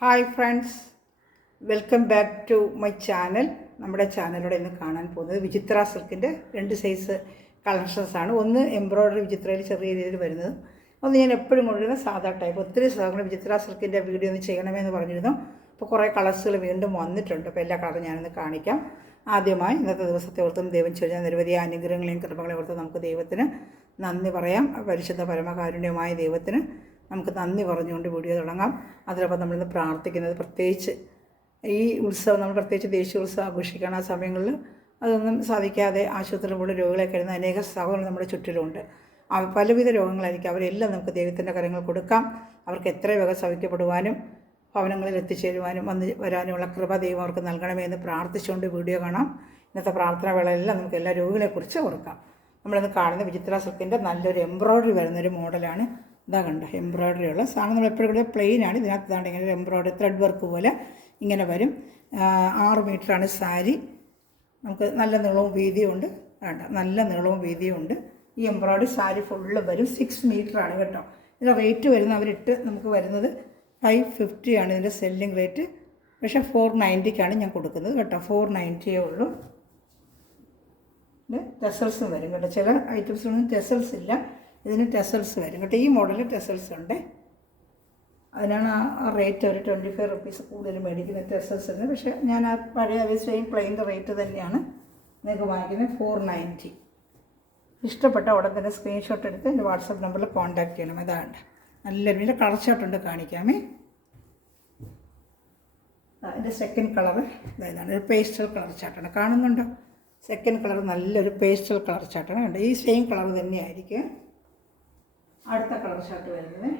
Hi friends, welcome back to my channel. നമ്മുടെ ചാനലിലൂടെ ഇന്ന് കാണാൻ പോകുന്നത് വിചിത്ര സിൽക്കിൻ്റെ 2 സൈസ് കളക്ഷൻസാണ്. ഒന്ന് എംബ്രോയ്ഡറി വിചിത്രയിൽ ചെറിയ രീതിയിൽ വരുന്നത്, ഒന്ന് ഞാൻ എപ്പോഴും കൊണ്ടുവരുന്ന സാധാ ടൈപ്പ്. ഒത്തിരി സാധനങ്ങൾ വിചിത്ര സിൽക്കിൻ്റെ വീഡിയോ ഒന്ന് ചെയ്യണമെന്ന് പറഞ്ഞിരുന്നു. അപ്പോൾ കുറേ കളേഴ്സുകൾ വീണ്ടും വന്നിട്ടുണ്ട്. അപ്പോൾ എല്ലാ കളറും ഞാനൊന്ന് കാണിക്കാം. ആദ്യമായി ഇന്നത്തെ ദിവസത്തെ ഓർത്തും ദൈവം ചൊരിഞ്ഞ നിരവധി അനുഗ്രഹങ്ങളെയും കൃപകളെയും ഓർത്ത് നമുക്ക് ദൈവത്തിന് നന്ദി പറയാം. പരിശുദ്ധ പരമകാരുണ്യമായ ദൈവത്തിന് നമുക്ക് നന്ദി പറഞ്ഞുകൊണ്ട് വീഡിയോ തുടങ്ങാം. അതിലപ്പോൾ നമ്മളിന്ന് പ്രാർത്ഥിക്കുന്നത്, പ്രത്യേകിച്ച് ഈ ഉത്സവം നമ്മൾ പ്രത്യേകിച്ച് ദേശീയ ഉത്സവം ആഘോഷിക്കണം. ആ സമയങ്ങളിൽ അതൊന്നും സാധിക്കാതെ ആശുപത്രിയിൽ പോലും രോഗികളെ കഴിയുന്ന അനേക സഹോദരങ്ങൾ നമ്മുടെ ചുറ്റിലുണ്ട്. പലവിധ രോഗങ്ങളായിരിക്കും. അവരെല്ലാം നമുക്ക് ദൈവത്തിൻ്റെ കരങ്ങൾ കൊടുക്കാം. അവർക്ക് എത്രയും വേഗം സൗഖ്യപ്പെടുവാനും ഭവനങ്ങളിൽ എത്തിച്ചേരുവാനും വരാനുമുള്ള കൃപ ദൈവം അവർക്ക് നൽകണമേ എന്ന് പ്രാർത്ഥിച്ചുകൊണ്ട് വീഡിയോ കാണാം. ഇന്നത്തെ പ്രാർത്ഥന വേളയിലെല്ലാം നമുക്ക് എല്ലാ രോഗികളെക്കുറിച്ച് ഓർക്കാം. നമ്മളിന്ന് കാണുന്ന വിചിത്ര സിൽക്കിൻ്റെ നല്ലൊരു എംബ്രോയ്ഡറി വരുന്നൊരു മോഡലാണ്. ഇതാ കണ്ടോ, എംബ്രോയ്ഡറി ഉള്ള സാധനം. നമ്മൾ എപ്പോഴും കൂടെ പ്ലെയിനാണ്. ഇതിനകത്ത് ഇതാണ്ട് ഇങ്ങനെ എംബ്രോയ്ഡറി ത്രെഡ് വർക്ക് പോലെ ഇങ്ങനെ വരും. 6 മീറ്ററാണ് സാരി. നമുക്ക് നല്ല നീളവും വീതിയും ഉണ്ട്. വേണ്ട, നല്ല നീളവും വീതിയും ഉണ്ട്. ഈ എംബ്രോയ്ഡറി സാരി ഫുള്ള് വരും. 6 മീറ്ററാണ് കേട്ടോ. ഇതിൻ്റെ റേറ്റ് വരുന്ന അവരിട്ട് നമുക്ക് വരുന്നത് 550 ആണ് ഇതിൻ്റെ സെല്ലിംഗ് റേറ്റ്. പക്ഷേ 490ക്കാണ് ഞാൻ കൊടുക്കുന്നത് കേട്ടോ. 490 ഉള്ളൂ. ടെസൽസും വരും കേട്ടോ. ചില ഐറ്റംസിനൊന്നും ടെസൽസ് ഇല്ല, ഇതിന് ടെസൽസ് വരും കേട്ടോ. ഈ മോഡലിൽ ടെസൽസ് ഉണ്ട്. അതിനാണ് ആ റേറ്റ് ഒരു 25 റുപ്പീസ് കൂടുതൽ മേടിക്കുന്ന ടെസൽസിന്. പക്ഷേ ഞാൻ ആ പഴയ സെയിം പ്ലെയിൻ്റെ റേറ്റ് തന്നെയാണ് നിങ്ങൾക്ക് വാങ്ങിക്കുന്നത്. 490. ഇഷ്ടപ്പെട്ട ഉടൻ തന്നെ സ്ക്രീൻഷോട്ട് എടുത്ത് എൻ്റെ വാട്സപ്പ് നമ്പറിൽ കോൺടാക്റ്റ് ചെയ്യണം. ഇതാണ് നല്ലൊരു ഇതിൻ്റെ കളർ ചാർട്ടുണ്ട്, കാണിക്കാമേ. അതിൻ്റെ സെക്കൻഡ് കളറ് ഇതാണ്, ഒരു പേസ്റ്റൽ കളർ ചാർട്ടാണ്. കാണുന്നുണ്ടോ? സെക്കൻഡ് കളർ നല്ലൊരു പേസ്റ്റൽ കളർ ചാർട്ടാണ്. കണ്ടോ, ഈ സെയിം കളർ തന്നെയായിരിക്കും അടുത്ത കളർ ചാർട്ട് വരുന്നത്.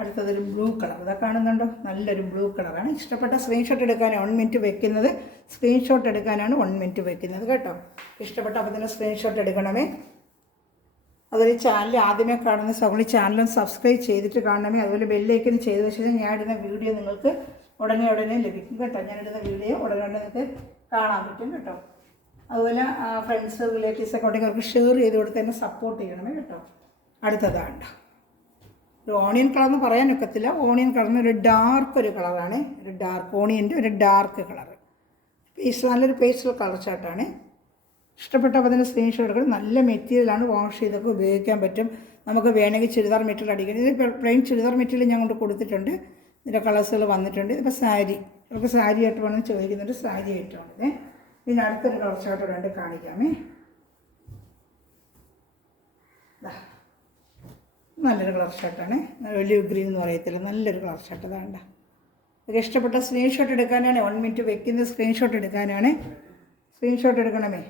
അടുത്തതൊരു ബ്ലൂ കളർ. ഇതാ കാണുന്നുണ്ടോ? നല്ലൊരു ബ്ലൂ കളറാണ്. ഇഷ്ടപ്പെട്ട സ്ക്രീൻഷോട്ട് എടുക്കാനാണ് 1 മിനിറ്റ് വെക്കുന്നത്. സ്ക്രീൻഷോട്ട് എടുക്കാനാണ് 1 മിനിറ്റ് വെക്കുന്നത് കേട്ടോ. ഇഷ്ടപ്പെട്ട അപ്പോൾ തന്നെ സ്ക്രീൻഷോട്ട് എടുക്കണമേ. അതുപോലെ ചാനൽ ആദ്യമേ കാണുന്ന സൗകര്യം ചാനലും സബ്സ്ക്രൈബ് ചെയ്തിട്ട് കാണണമേ. അതുപോലെ ബെല്ലൈക്കൻ ചെയ്ത് വെച്ചാൽ ഞാൻ ഇടുന്ന വീഡിയോ നിങ്ങൾക്ക് ഉടനെ ലഭിക്കും കേട്ടോ. ഞാനിടുന്ന വീഡിയോ ഉടനെ നിങ്ങൾക്ക് കാണാൻ പറ്റും കേട്ടോ. അതുപോലെ ഫ്രണ്ട്സ് റിലേറ്റീവ്സൊക്കെ ഉണ്ടെങ്കിൽ അവർക്ക് ഷെയർ ചെയ്ത് കൊടുത്ത് തന്നെ സപ്പോർട്ട് ചെയ്യണമേ കേട്ടോ. അടുത്തതാണ് ഒരു ഓണിയൻ കളർ എന്ന് പറയാനൊക്കത്തില്ല. ഓണിയൻ കളറിന് ഒരു ഡാർക്ക് ഒരു കളറാണ്. ഒരു ഡാർക്ക് ഓണിയൻ്റെ ഒരു ഡാർക്ക് കളർ. നല്ലൊരു പേസ്റ്റൽ കളർ ചാർട്ടാണ്. ഇഷ്ടപ്പെട്ടപ്പോൾ അതിന് സ്ക്രീൻഷോട്ട് എടുക്കണം. നല്ല മെറ്റീരിയലാണ്. വാഷ് ചെയ്തൊക്കെ ഉപയോഗിക്കാൻ പറ്റും. നമുക്ക് വേണമെങ്കിൽ ചുരിദാർ മെറ്റീരിയൽ അടിക്കണം. ഇത് പ്ലെയിൻ ചുരിദാർ മെറ്റീരിയൽ ഞാൻ കൊണ്ട് കൊടുത്തിട്ടുണ്ട്. ഇതിൻ്റെ കളേഴ്സുകൾ വന്നിട്ടുണ്ട്. ഇതിപ്പോൾ സാരി, നമുക്ക് സാരി ആയിട്ട് വേണമെന്ന് ചോദിക്കുന്നുണ്ട്. സാരി ആയിട്ടാണിത്. ഇതിന് അടുത്തൊരു കളർ ചാർട്ട് രണ്ട് കാണിക്കാമേ. നല്ലൊരു കളർ ഷർട്ടാണ്. വലിയ ഗ്രീൻ എന്ന് പറയത്തില്ല, നല്ലൊരു കളർ ഷർട്ട്. അതാണ്ട ഇതൊക്കെ ഇഷ്ടപ്പെട്ട സ്ക്രീൻഷോട്ട് എടുക്കാനാണ് 1 മിനിറ്റ് വെക്കുന്നത്. സ്ക്രീൻഷോട്ട് എടുക്കാനാണ്. സ്ക്രീൻഷോട്ട് എടുക്കണമേ.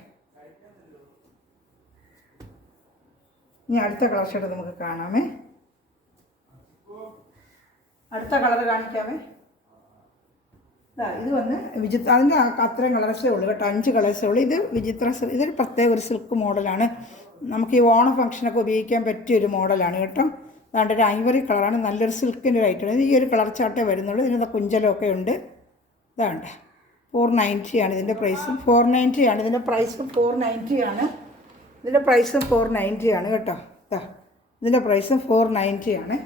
ഇനി അടുത്ത കളർ ഷർട്ട് നമുക്ക് കാണാമേ. അടുത്ത കളർ കാണിക്കാമേ. ഇത് വന്ന് അതിൻ്റെ അത്രയും കളേഴ്സേ ഉള്ളൂ കേട്ടോ. 5 കളേഴ്സേ ഉള്ളൂ. ഇത് വിചിത്ര, ഇതൊരു പ്രത്യേക ഒരു സിൽക്ക് മോഡലാണ്. നമുക്ക് ഈ ഓണ ഫംഗ്ഷനൊക്കെ ഉപയോഗിക്കാൻ പറ്റിയൊരു മോഡലാണ് കേട്ടോ. അതുകൊണ്ട് ഒരു ഐവറി കളറാണ്. നല്ലൊരു സിൽക്കിൻ്റെ ഒരു ഐറ്റം. ഇത് ഈ ഒരു കളർ ചാർട്ടേ വരുന്നുള്ളൂ. ഇതിന് കുഞ്ചലമൊക്കെ ഉണ്ട്. ഇതാണ്ട് 490 ആണ് ഇതിൻ്റെ പ്രൈസ്. 490 ആണ് ഇതിൻ്റെ പ്രൈസ്. 490 ആണ് ഇതിൻ്റെ പ്രൈസ്. 490 ആണ് കേട്ടോ. ഇതിൻ്റെ പ്രൈസ് 490 ആണ്.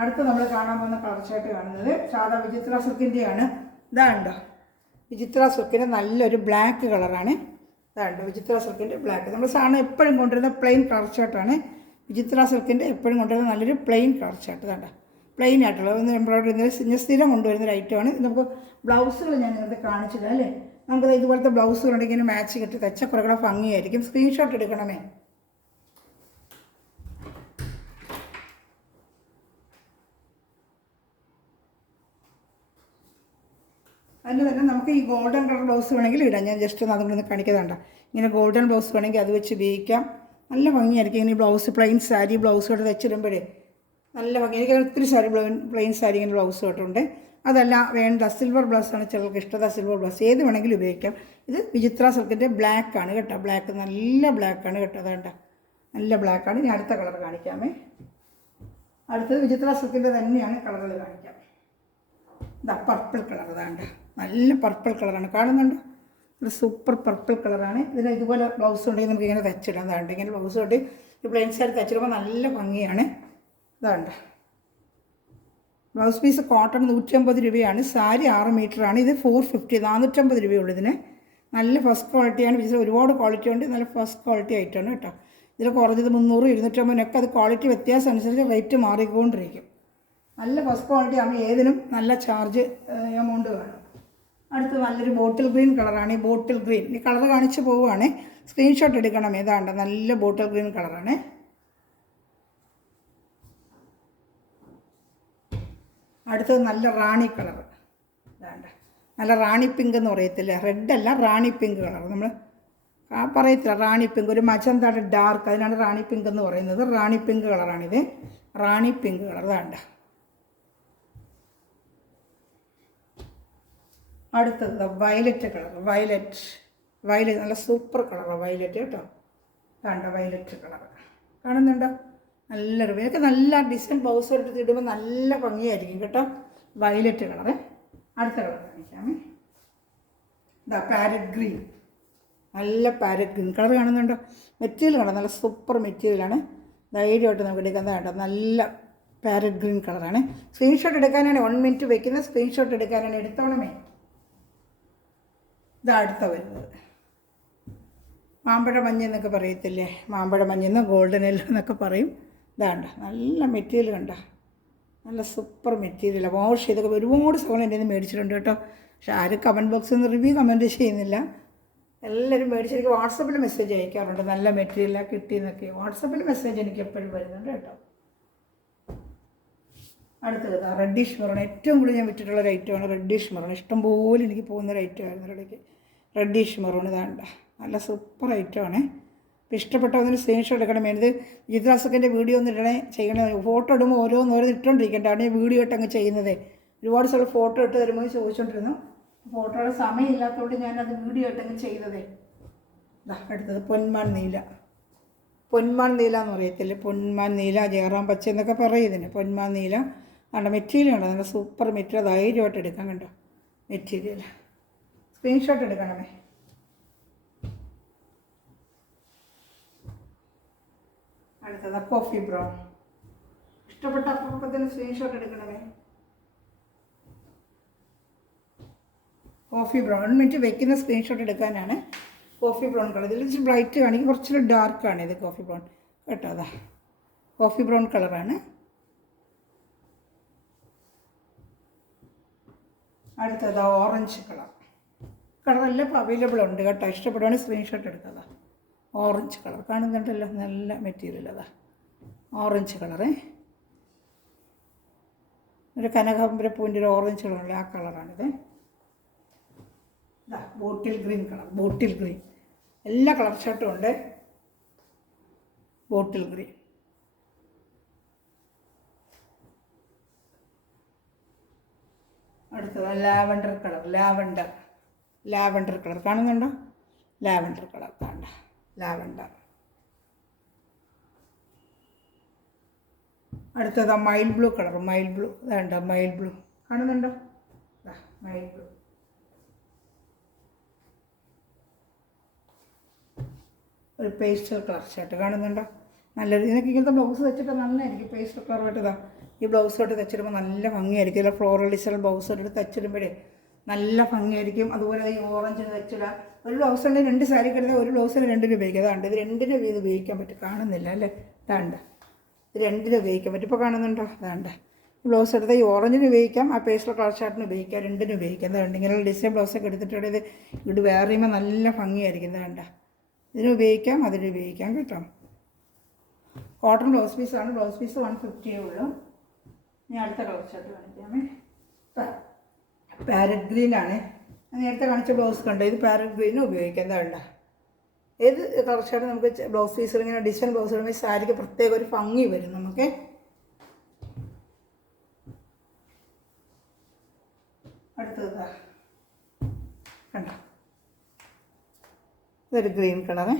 അടുത്ത് നമ്മൾ കാണാൻ പോകുന്ന കളർ ചാർട്ട് കാണുന്നത് സാധാ വിചിത്ര സിൽക്കിൻ്റെയാണ്. ഇതാണ്ടോ, വിചിത്ര സിൽക്കിൻ്റെ നല്ലൊരു ബ്ലാക്ക് കളറാണ്. ഇതാണ്ടോ, വിചിത്ര സിൽക്കിൻ്റെ ബ്ലാക്ക്. നമ്മൾ സാധനം എപ്പോഴും കൊണ്ടുവരുന്ന പ്ലെയിൻ കളർ ചാർട്ടാണ്. വിചിത്ര സിൽക്കിൻ്റെ എപ്പോഴും കൊണ്ടുവരുന്ന നല്ലൊരു പ്ലെയിൻ കളർ ചാർട്ട്. ഇതാണ്ട പ്ലെയിൻ ആയിട്ടുള്ള ഒന്ന് എംബ്രോയ്ഡറി സ്ഥിരം കൊണ്ടുവരുന്നൊരു ഐറ്റമാണ്. ഇത് നമുക്ക് ബ്ലൗസുകൾ ഞാൻ നിങ്ങൾക്ക് കാണിച്ചില്ല അല്ലേ. നമുക്ക് ഇതുപോലത്തെ ബ്ലൗസുകളുണ്ടെങ്കിൽ ഇങ്ങനെ മാച്ച് കിട്ടി തച്ച കുറേ കൂടെ ഭംഗിയായിരിക്കും. സ്ക്രീൻഷോട്ട് എടുക്കണമേ. അതിന് തന്നെ നമുക്ക് ഈ ഗോൾഡൻ കളർ ബ്ലൗസ് വേണമെങ്കിൽ ഇടാം. ഞാൻ ജസ്റ്റ് ഒന്ന് അതുകൊണ്ട് കാണിക്കുന്നുണ്ട്. ഇങ്ങനെ ഗോൾഡൻ ബ്ലൗസ് വേണമെങ്കിൽ അത് വെച്ച് ഉപയോഗിക്കാം. നല്ല ഭംഗിയായിരിക്കും. ഇങ്ങനെ ബ്ലൗസ് പ്ലെയിൻ സാരി ബ്ലൗസോട് വെച്ചിടുമ്പോഴേ നല്ല ഭംഗി. എനിക്ക് ഒത്തിരി സാരി പ്ലെയിൻ സാരി ഇങ്ങനെ ബ്ലൗസ് തൊട്ടുണ്ട്. അതല്ല വേണ്ട സിൽവർ ബ്ലൗസാണ് ചിലർക്ക് ഇഷ്ടത. സിൽവർ ബ്ലൗസ് ഏത് വേണമെങ്കിലും ഉപയോഗിക്കാം. ഇത് വിചിത്ര സിൽക്കിൻ്റെ ബ്ലാക്കാണ് കേട്ടോ. ബ്ലാക്ക് നല്ല ബ്ലാക്കാണ് കേട്ടോ. അതുകൊണ്ട് നല്ല ബ്ലാക്കാണ്. ഞാൻ അടുത്ത കളർ കാണിക്കാമേ. അടുത്തത് വിചിത്ര സിൽക്കിൻ്റെ തന്നെയാണ്. കളറുകൾ കാണിക്കാം. ഇതാ പർപ്പിൾ കളർ. അതാണ്ട് നല്ല പർപ്പിൾ കളറാണ്. കാണുന്നുണ്ട്? ഒരു സൂപ്പർ പർപ്പിൾ കളറാണ്. ഇതിന് ഇതുപോലെ ബ്ലൗസ് ഉണ്ടെങ്കിൽ നമുക്ക് ഇങ്ങനെ തച്ചിടാം. അതാണ്ട് ഇങ്ങനെ ബ്ലൗസ് തൊട്ട് ഈ പ്ലെയിൻ സാരി തച്ചിടുമ്പോൾ നല്ല ഭംഗിയാണ്. ഇതാണ്ട് ബ്ലൗസ് പീസ് കോട്ടൺ 150 രൂപയാണ്. സാരി 6 മീറ്ററാണ്. ഇത് 450, 450 രൂപയുള്ളൂ ഇതിന്. നല്ല ഫസ്റ്റ് ക്വാളിറ്റിയാണ്. ഇതിൽ ഒരുപാട് ക്വാളിറ്റി ഉണ്ട്. നല്ല ഫസ്റ്റ് ക്വാളിറ്റി ആയിട്ടാണ് കേട്ടോ. ഇതിൽ കുറഞ്ഞത് 300, 250 അത് ക്വാളിറ്റി വ്യത്യാസം അനുസരിച്ച് റേറ്റ് മാറിക്കൊണ്ടിരിക്കും. നല്ല ഫസ്റ്റ് ക്വാളിറ്റി ആകുമ്പോൾ ഏതിനും നല്ല ചാർജ് എമൗണ്ട് വേണം. അടുത്ത് നല്ലൊരു ബോട്ടിൽ ഗ്രീൻ കളറാണ്. ഈ ബോട്ടിൽ ഗ്രീൻ ഈ കളർ കാണിച്ച് പോവുകയാണ്. സ്ക്രീൻഷോട്ട് എടുക്കണം. ഏതാണ്ട് നല്ല ബോട്ടിൽ ഗ്രീൻ കളറാണ്. അടുത്തത് നല്ല റാണി കളർ. ഇതാണ്ട് നല്ല റാണി പിങ്ക് എന്ന് പറയത്തില്ല, റെഡല്ല റാണി പിങ്ക് കളർ. നമ്മൾ പറയത്തില്ല റാണി പിങ്ക്, ഒരു മജന്താണ് ഡാർക്ക്, അതിനാണ് റാണി പിങ്ക് എന്ന് പറയുന്നത്. റാണി പിങ്ക് കളറാണിത്. റാണി പിങ്ക് കളർ. ഇതാണ്ട് അടുത്തത് വയലറ്റ് കളർ. വയലറ്റ് നല്ല സൂപ്പർ കളറാണ് വയലറ്റ് കേട്ടോ. ഇതാണ്ട വയലറ്റ് കളർ കാണുന്നുണ്ടോ? നല്ലൊരു ഇതൊക്കെ നല്ല ഡിസൈൻ ബ്ലൗസ് എടുത്ത് ഇടുമ്പോൾ നല്ല ഭംഗിയായിരിക്കും കേട്ടോ. Violet colour. അടുത്ത കളർ കാണിക്കാമേ. ഇതാ പാരറ്റ് ഗ്രീൻ. നല്ല പാരറ്റ് ഗ്രീൻ കളർ കാണുന്നുണ്ടോ? മെറ്റീരിയൽ കാണാം, നല്ല സൂപ്പർ മെറ്റീരിയലാണ്. ധൈര്യമായിട്ട് നമുക്ക് എടുക്കുന്നത് കേട്ടോ. നല്ല പാരറ്റ് ഗ്രീൻ കളറാണ്. സ്ക്രീൻഷോട്ട് എടുക്കാനാണ് 1 മിനിറ്റ് വയ്ക്കുന്നത്. സ്ക്രീൻഷോട്ട് എടുക്കാനാണ്, എടുത്തോണമേ. ഇതാ അടുത്ത വരുന്നത് മാമ്പഴ മഞ്ഞ എന്നൊക്കെ പറയത്തില്ലേ, മാമ്പഴ മഞ്ഞെന്ന് ഗോൾഡൻ യെല്ലോ എന്നൊക്കെ പറയും. ഇതാണ്ട നല്ല മെറ്റീരിയൽ കണ്ട, നല്ല സൂപ്പർ മെറ്റീരിയലാണ്. വാഷ് ചെയ്തൊക്കെ ഒരുപാട് സവൺ എൻ്റെ നിന്ന് മേടിച്ചിട്ടുണ്ട് കേട്ടോ. പക്ഷെ ആരും കമൻറ്റ് ബോക്സിൽ നിന്ന് റിവ്യൂ കമൻറ്റ് ചെയ്യുന്നില്ല. എല്ലാവരും മേടിച്ച് എനിക്ക് വാട്സപ്പിൽ മെസ്സേജ് അയക്കാറുണ്ട്. നല്ല മെറ്റീരിയലാണ് കിട്ടിയെന്നൊക്കെ വാട്സപ്പിൽ മെസ്സേജ് എനിക്ക് എപ്പോഴും വരുന്നുണ്ട് കേട്ടോ. അടുത്തത് റെഡിഷ് മെറൂൺ. ഏറ്റവും കൂടുതൽ ഞാൻ വിറ്റിട്ടുള്ള ഒരു ഐറ്റമാണ് റെഡിഷ് മെറൂൺ. ഇഷ്ടംപോലെ എനിക്ക് പോകുന്നൊരു ഐറ്റമായിരുന്നു ഇടയ്ക്ക്. റെഡിഷ് മെറൂൺ ഇതാണ്ട നല്ല സൂപ്പർ ഐറ്റമാണ്. അപ്പോൾ ഇഷ്ടപ്പെട്ടവന്നൊരു സ്ക്രീൻഷോട്ട് എടുക്കണം. ഇത് വിജിത്രാസൊക്കെ വീഡിയോ ഒന്നും ഇടണേ ചെയ്യണേ. ഫോട്ടോ ഇടുമ്പോൾ ഓരോന്ന് ഇട്ടുകൊണ്ടിരിക്കേണ്ട. അവിടെ വീഡിയോ ഇട്ട് അങ്ങ് ചെയ്യുന്നത്. ഒരുപാട് സ്ഥലം ഫോട്ടോ ഇട്ട് തരുമ്പോൾ ചോദിച്ചുകൊണ്ടിരുന്നു. ഫോട്ടോയുടെ സമയമില്ലാത്തതുകൊണ്ട് ഞാനത് വീഡിയോ ഇട്ടങ്ങ് ചെയ്തതേ. അടുത്തത് പൊന്മാൻ നീല. പൊന്മാൻ നീല എന്ന് പറയത്തില്ലേ, പൊന്മാൻ നീല, ജയറാം പച്ച എന്നൊക്കെ പറയും ഇതിന്. പൊന്മാൻ നീല ആണ് മെറ്റീരിയൽ ഉണ്ടോ, നല്ല സൂപ്പർ മെറ്റീരിയൽ. ധൈര്യമായിട്ട് എടുക്കാൻ കണ്ടോ മെറ്റീരിയൽ. സ്ക്രീൻഷോട്ട് എടുക്കണമേ. അടുത്തത് കോഫി ബ്രൗൺ. ഇഷ്ടപ്പെട്ട അപ്പത്തിന് സ്ക്രീൻഷോട്ട് എടുക്കണമേ. കോഫി ബ്രൗൺ 1 മിനിറ്റ് വെക്കുന്ന സ്ക്രീൻഷോട്ട് എടുക്കാനാണ്. Coffee brown colour. ഇതിൽ ഇച്ചിരി ബ്രൈറ്റ് കാണിക്കും, കുറച്ചൊരു ഡാർക്കാണ് ഇത് കോഫി ബ്രൗൺ കേട്ടോ. അതാ കോഫി ബ്രൗൺ കളറാണ്. അടുത്തത് ഓറഞ്ച് കളറെല്ലാം ഇപ്പോൾ അവൈലബിൾ ഉണ്ട് കേട്ടോ. ഇഷ്ടപ്പെടുവാണെങ്കിൽ സ്ക്രീൻഷോട്ട് എടുത്തതാ. ഓറഞ്ച് കളർ കാണുന്നുണ്ടല്ലോ, നല്ല മെറ്റീരിയൽ. അതാ ഓറഞ്ച് കളറ്. ഒരു കനകാമ്പരപ്പൂവിൻ്റെ ഒരു ഓറഞ്ച് കളറുള്ള ആ കളറാണിത്. ഇതാ bottle green colour. Bottle green എല്ലാ കളർ ഷർട്ടും ഉണ്ട്. Bottle green. അടുത്തത് ലാവൻഡർ കളർ. ലാവൻഡർ കളർ കാണുന്നുണ്ടോ? ലാവൻഡർ കളർ കാണണ്ട. ലാവൻഡർ. അടുത്തത് mile blue colour. Mile blue വേണ്ട, മൈൽ ബ്ലൂ കാണുന്നുണ്ടോ? Mile blue. ഒരു പേസ്റ്റൽ കളർ ഷർട്ട് കാണുന്നുണ്ടോ? നല്ലൊരു ഇതിനൊക്കെ ഇങ്ങനത്തെ ബ്ലൗസ് വെച്ചിട്ട് നന്നായിരിക്കും. പേസ്റ്റൽ കളറായിട്ട് ഇതാ ഈ ബ്ലൗസോട്ട് തച്ചിടുമ്പോൾ നല്ല ഭംഗിയായിരിക്കും. ഇല്ല ഫ്ലോറൽ ഡിസൈൻ ബ്ലൗസോട്ട് തച്ചിടുമ്പോഴേ നല്ല ഭംഗിയായിരിക്കും. അതുപോലെ ഈ ഓറഞ്ചിന് തച്ചിടാം. ഒരു ബ്ലൗസ് ഉണ്ടെങ്കിൽ 2 സാരി കിടന്നാൽ ഒരു ബ്ലൗസിന് 2 രൂപ ഉപയോഗിക്കാം. അതാണ്ട് ഇത് 2 രൂപ ഇത് ഉപയോഗിക്കാൻ പറ്റും. കാണുന്നില്ല അല്ലേ? ഇതാണ്ട് ഇത് 2 രൂപ ഉപയോഗിക്കാൻ പറ്റും. ഇപ്പോൾ കാണുന്നുണ്ടോ? അതാണ്ട് ബ്ലൗസ് എടുത്താൽ ഈ ഓറഞ്ചിന് ഉപയോഗിക്കാം, ആ പേസ്റ്റൽ കളർ ഷർട്ടിന് ഉപയോഗിക്കാം, 2 ഉപയോഗിക്കാം. അതാണ്ട് ഇങ്ങനെയുള്ള ഡിസൈൻ ബ്ലൗസൊക്കെ എടുത്തിട്ട് ഇത് വേറെ ചെയ്യുമ്പോൾ നല്ല ഭംഗിയായിരിക്കും. ഇതാണ്ട ഇതിന് ഉപയോഗിക്കാം, അതിന് ഉപയോഗിക്കാം കേട്ടോ. കോട്ടൺ ബ്ലൗസ് പീസാണ്. ബ്ലൗസ് പീസ് 150 ഉള്ളൂ. ഞാൻ അടുത്ത കളർ ഷർട്ട് കാണിക്കാമേ. പാരറ്റ് ഗ്രീനാണ്. നേരത്തെ കാണിച്ച ബ്ലൗസ് കണ്ടോ? ഇത് പാരറ്റ് ഗ്രീനും ഉപയോഗിക്കാം. എന്താ വേണ്ട ഏത് കളർ ഷർട്ട് നമുക്ക് ബ്ലൗസ് പീസ് ഇങ്ങനെ ഡിസൈൻ ബ്ലൗസ് ഇടുമ്പോൾ സാരിക്ക് പ്രത്യേക ഒരു ഭംഗി വരും നമുക്ക്. അടുത്തത് കണ്ടോ? ഇതൊരു ഗ്രീൻ കളറ്,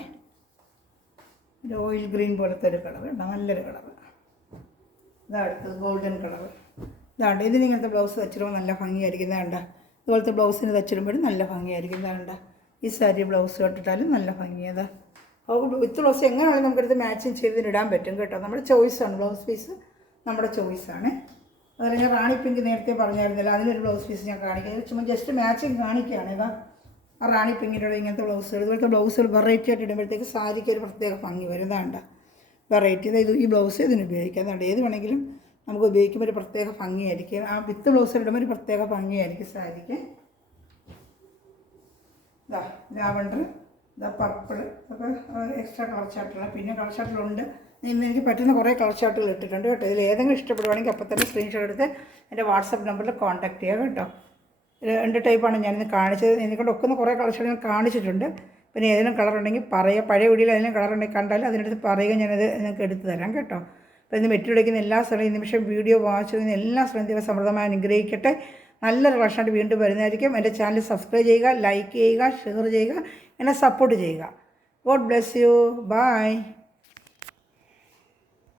ഒരു ഓയിൽ ഗ്രീൻ പോലത്തെ ഒരു കളർ കേട്ടോ. നല്ലൊരു കളർ. ഇതടുത്തത് golden colour. ഇതാണ്ട് ഇതിന് ഇങ്ങനത്തെ ബ്ലൗസ് തച്ചിടുമ്പോൾ നല്ല ഭംഗിയായിരിക്കും. ഇതാണ്ട ഇതുപോലത്തെ ബ്ലൗസിന് തച്ചിടുമ്പോഴും നല്ല ഭംഗിയായിരിക്കും. ഇതാണ്ട ഈ സാരി ബ്ലൗസ് ഇട്ടിട്ടാലും നല്ല ഭംഗിയതാ. നമുക്ക് വിത്ത് ബ്ലൗസ് എങ്ങനെയാണെങ്കിലും നമുക്കെടുത്ത് മാച്ചിങ് ചെയ്തിന് ഇടാൻ പറ്റും കേട്ടോ. നമ്മുടെ ചോയ്സാണ്, ബ്ലൗസ് പീസ് നമ്മുടെ ചോയ്സാണ്. അതുപോലെ ഞാൻ റാണി പിങ്ക് നേരത്തെ പറഞ്ഞായിരുന്നല്ലോ, അതിലൊരു ബ്ലൗസ് പീസ് ഞാൻ കാണിക്കുന്നത് ചുമ്മാ ജസ്റ്റ് മാച്ചിങ് കാണിക്കുകയാണ്. ഇതാ ആ റാണി പിങ്കിൻ്റെ ഇങ്ങനത്തെ ബ്ലൗസുകൾ, ഇതുപോലത്തെ ബ്ലൗസുകൾ വെറൈറ്റി ആയിട്ട് ഇടുമ്പോഴത്തേക്ക് സാരിക്ക് ഒരു പ്രത്യേക ഭംഗി വരും. ഇതാണ്ട വെറൈറ്റി, ഇത് ഈ ബ്ലൗസ് ഇതിന് ഉപയോഗിക്കാം. അതുകൊണ്ട് ഏത് വേണമെങ്കിലും നമുക്ക് ഉപയോഗിക്കുമ്പോൾ ഒരു പ്രത്യേക ഭംഗിയായിരിക്കും. ആ വിത്ത് ബ്ലൗസ് ഇടുമ്പോൾ ഒരു പ്രത്യേക ഭംഗിയായിരിക്കും സാരിക്ക്. ഇതാ ലാവണ്ടർ, ഇതാ പർപ്പിൾ, ഇതൊക്കെ എക്സ്ട്രാ കളർ ചാർട്ടുകൾ. പിന്നെ കളർ ചാർട്ടുകളുണ്ട്, ഇന്ന് എനിക്ക് പറ്റുന്ന കുറേ കളർ ചാർട്ടുകൾ ഇട്ടിട്ടുണ്ട് കേട്ടോ. ഇതിൽ ഏതെങ്കിലും ഇഷ്ടപ്പെടുവാണെങ്കിൽ അപ്പോൾ തന്നെ സ്ക്രീൻഷോട്ട് എടുത്ത് എൻ്റെ വാട്സപ്പ് നമ്പറിൽ കോൺടാക്ട് ചെയ്യുക കേട്ടോ. 2 ടൈപ്പാണ് ഞാനിന്ന് കാണിച്ചത്. എനിക്കൊണ്ട് ഒക്കുന്ന കുറേ കളർ ചാർട്ടുകൾ കാണിച്ചിട്ടുണ്ട്. പിന്നെ ഏതെങ്കിലും കളർ ഉണ്ടെങ്കിൽ പറയുക, പഴയ വീഡിയോയിൽ ഏതെങ്കിലും കളർ ഉണ്ടെങ്കിൽ കണ്ടാൽ അതിനടുത്ത് പറയുക, ഞാനത് നിങ്ങൾക്ക് എടുത്ത് തരാം കേട്ടോ. അപ്പോൾ ഇന്ന് മെറ്റിലടിക്കുന്ന എല്ലാ സ്ഥലവും ഈ നിമിഷം വീഡിയോ വാച്ച് ചെയ്യുന്ന എല്ലാ സ്ഥലവും സമൃദ്ധമായി അനുഗ്രഹിക്കട്ടെ. നല്ലൊരു കളക്ഷനായിട്ട് വീണ്ടും വരുന്നതായിരിക്കും. എൻ്റെ ചാനൽ സബ്സ്ക്രൈബ് ചെയ്യുക, ലൈക്ക് ചെയ്യുക, ഷെയർ ചെയ്യുക, എന്നെ സപ്പോർട്ട് ചെയ്യുക. God bless you. ബൈ.